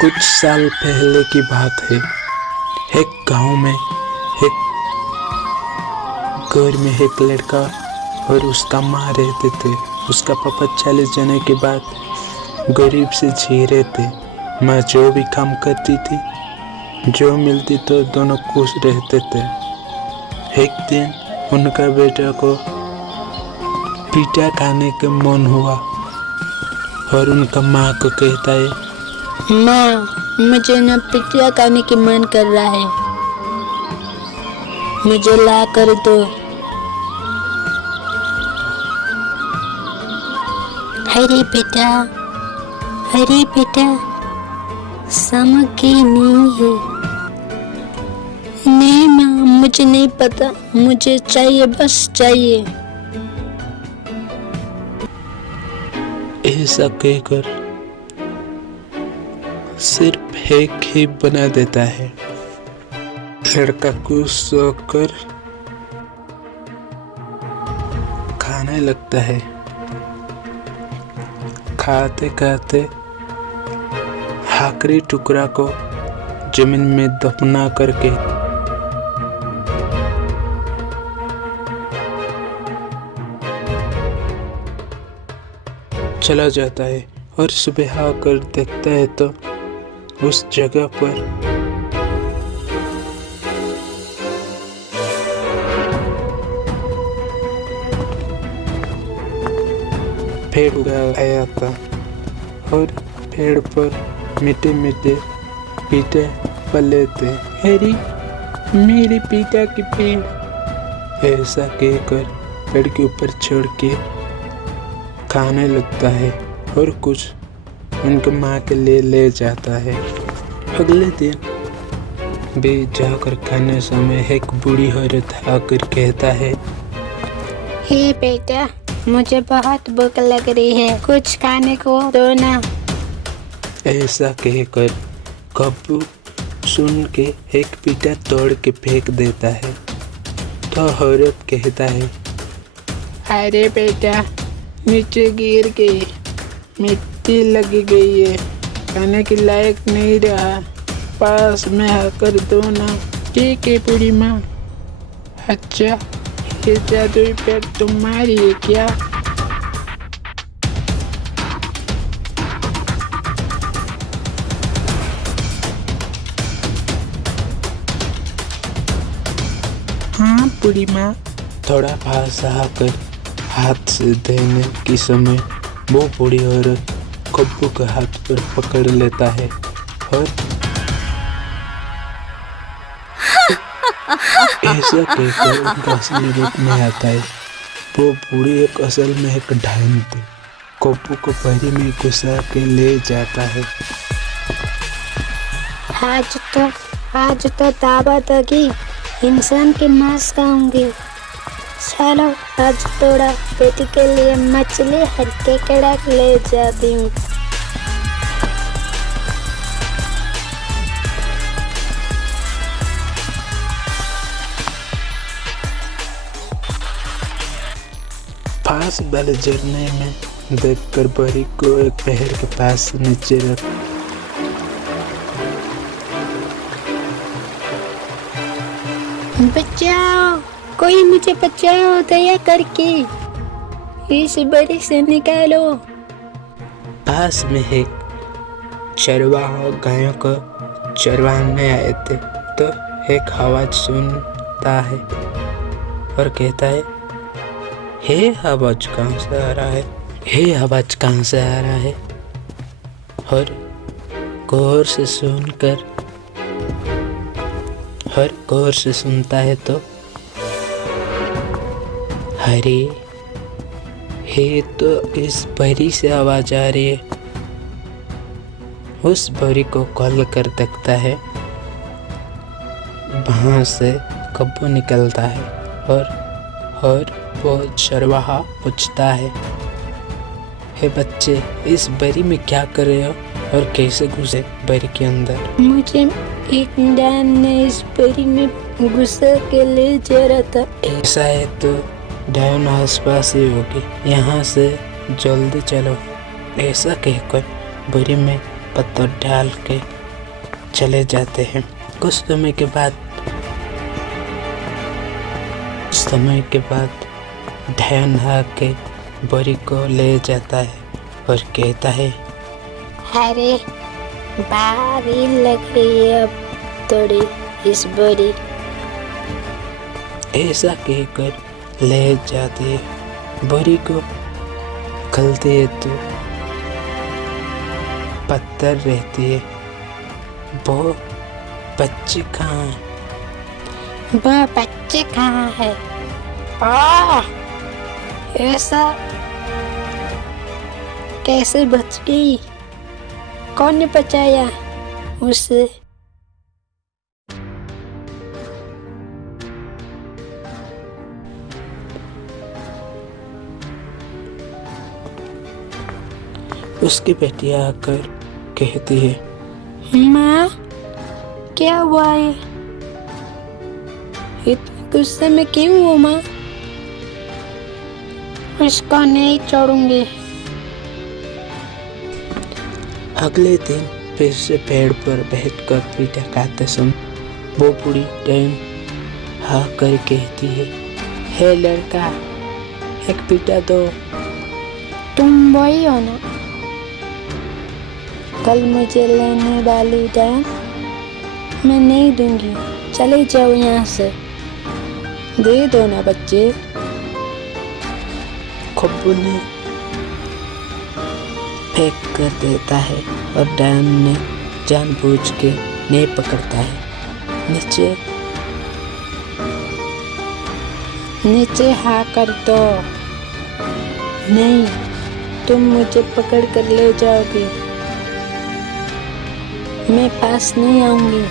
कुछ साल पहले की बात है। एक गांव में एक घर में एक लड़का और उसका माँ रहते थे। उसका पापा 40 जाने के बाद गरीब से जी रहे थे। माँ जो भी काम करती थी, जो मिलती तो दोनों खुश रहते थे। एक दिन उनका बेटा को पिज़्ज़ा खाने का मन हुआ और उनका माँ को कहता है, माँ, मुझे ना पिज़्ज़ा खाने की मन कर रहा है, मुझे ला कर दो। अरे बेटा, सामग्री नहीं है। नहीं माँ, मुझे नहीं पता, मुझे चाहिए, बस चाहिए। ऐसा कहकर सिर्फ एक ही बना देता है। लड़का खुश होकर खाने लगता है। खाते खाते आखिरी टुकड़ा को जमीन में दफना करके चला जाता है और सुबह आकर देखता है तो उस जगह पर पेड़ उगाया था और पेड़ पर मीठे मीठे पीटे पले थे। अरे मेरे पिता के पेड़, ऐसा कहकर पेड़ के ऊपर चढ़ के खाने लगता है और कुछ उनके माँ के लिए ले जाता है। अगले दिन भी जाकर खाने समय एक बूढ़ी औरत आकर कहता है, हे बेटा, मुझे बहुत भूख लग रही है, कुछ खाने को दो ना। ऐसा कहकर कब्बू सुन के एक पिज़्ज़ा तोड़ के फेंक देता है। तो औरत कहता है, अरे बेटा, नीचे गिर गई, मिट्टी लग गई है, खाने के लायक नहीं रहा, पास में आकर दो ना। ठीक है बूढ़ी माँ। अच्छा, ये जादुई पेड़ तुम्हारी है क्या? हाँ बूढ़ी माँ। थोड़ा पास आकर हाथ से देने के समय वो बूढ़ी औरत कब्बू के हाथ पर पकड़ लेता है और ऐसा कहकर उनका असली रूप में आता है। वो बूढ़ी एक असल में एक डायन थी। कब्बू को परी में घुसा के ले जाता है। आज तो दावत होगी, इंसान के मांस खाऊंगी। चलो आज थोड़ा बेटी के लिए मछली हल्के कड़क ले जाती हूँ। पास वाले झरने में देखकर परी को एक पहाड़ के पास नीचे रख बचाओ, कोई मुझे बचाओ, दया करके इस बड़ी से निकालो। पास में एक चरवाहा गायों को चरवाने आए थे तो एक आवाज सुनता है और कहता है, हे आवाज कहाँ से आ रहा है? हे आवाज कहाँ से आ रहा है? और गौर से सुनता है तो अरे हे तो इस परी से आवाज आ रही है। उस परी को खोल कर देखता है, वहां से कब्बू निकलता है और वो चरवाहा पूछता है, हे बच्चे, इस बरी में क्या कर रहे हो और कैसे घुसे बरी के अंदर? मुझे एक डायन ने इस बरी में घुसा के ले जा रहा था। ऐसा है तो डायन आसपास ही होगी, यहाँ से जल्दी चलो। ऐसा कहकर बुरी में पत्थर डाल के चले जाते हैं। कुछ समय के बाद डायन आके बोरी को ले जाता है और कहता है, अरे भारी लग रही है अब थोड़ी इस बोरी। ऐसा कहकर ले जाती है। बोरी को खोलती है तो पत्थर रहती है। वो बच्चे कहाँ हैं? वह बच्चे कहाँ है? ऐसा कैसे बच गई? कौन ने बचाया उसे? उसकी बेटी आकर कहती है, माँ क्या हुआ है? इतने गुस्से में क्यों हो माँ? उसको नहीं छोड़ूंगी। अगले दिन फिर से पेड़ पर बैठकर पीटा खाते समय वो बूढ़ी डायन आकर कहती है, हे लड़का, एक पीटा दो। तुम वही हो ना कल मुझे लेने वाली डायन? मैं नहीं दूंगी, चले जाओ यहाँ से। दे दो ना बच्चे। खब्बू ने फेंक कर देता है और डायन ने जानबूझ के नहीं पकड़ता है। नीचे हाँ कर दो। नहीं, तुम मुझे पकड़ कर ले जाओगे, मैं पास नहीं आऊंगी।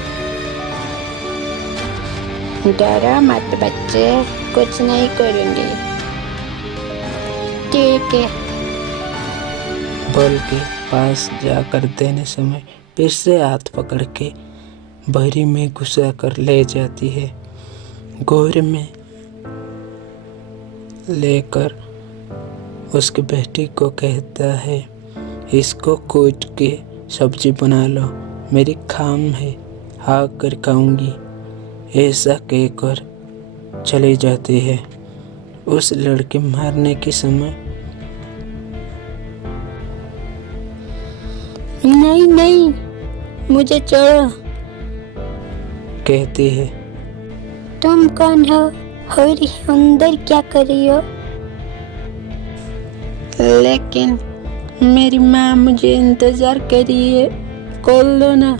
डरो मत बच्चे, कुछ नहीं करूंगी। ठीक है, बोल के पास जाकर देने समय फिर से हाथ पकड़ के बोरी में घुसा कर ले जाती है। गोरे में लेकर उसकी बेटी को कहता है, इसको कूट के सब्जी बना लो, मेरी खाम है, आकर खाऊंगी। ऐसा कहकर चली जाती है। उस लड़के मारने के समय, नहीं नहीं मुझे छोड़ो, कहती है। तुम कौन हो और अंदर क्या कर रही हो? लेकिन मेरी माँ मुझे इंतजार कर रही है, खोल दो ना।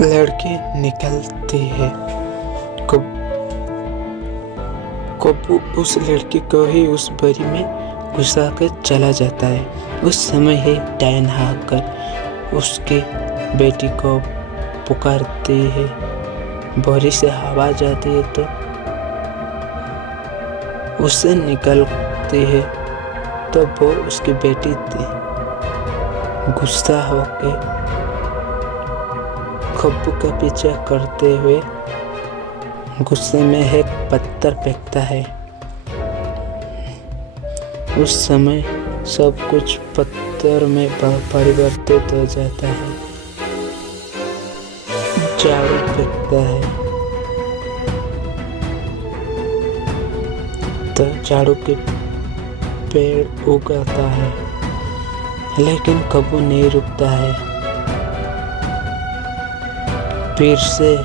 लड़की निकलती है। कब्बू उस लड़की को ही उस बोरी में घुसा कर चला जाता है। उस समय ही डायन आकर उसकी बेटी को पुकारती है। बोरी से हवा जाती है तो उससे निकलती है तो वो उसकी बेटी थी। गुस्सा होकर खब्बू का पीछा करते हुए गुस्से में एक पत्थर फेंकता है। उस समय सब कुछ पत्थर में परिवर्तित हो जाता है। झाड़ू फेंकता है तो झाड़ू के पेड़ उगाता है, लेकिन कब्बू नहीं रुकता है। फिर से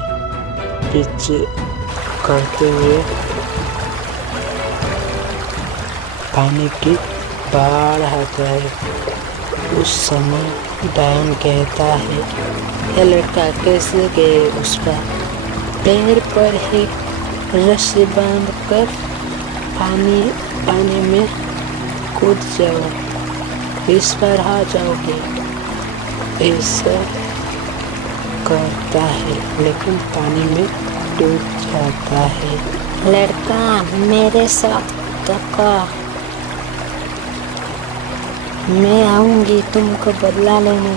पीछे करते हुए पानी की बाढ़ आता है। उस समय डायन कहता है, ये लड़का कैसे गए उस पर? पैर पर ही रस्सी बांधकर पानी में कूद जाओ, इस पर आ जाओगे। ऐसा करता है लेकिन पानी में डूब जाता है। लड़का मेरे साथ धक्का, मैं आऊंगी तुमको बदला लेने।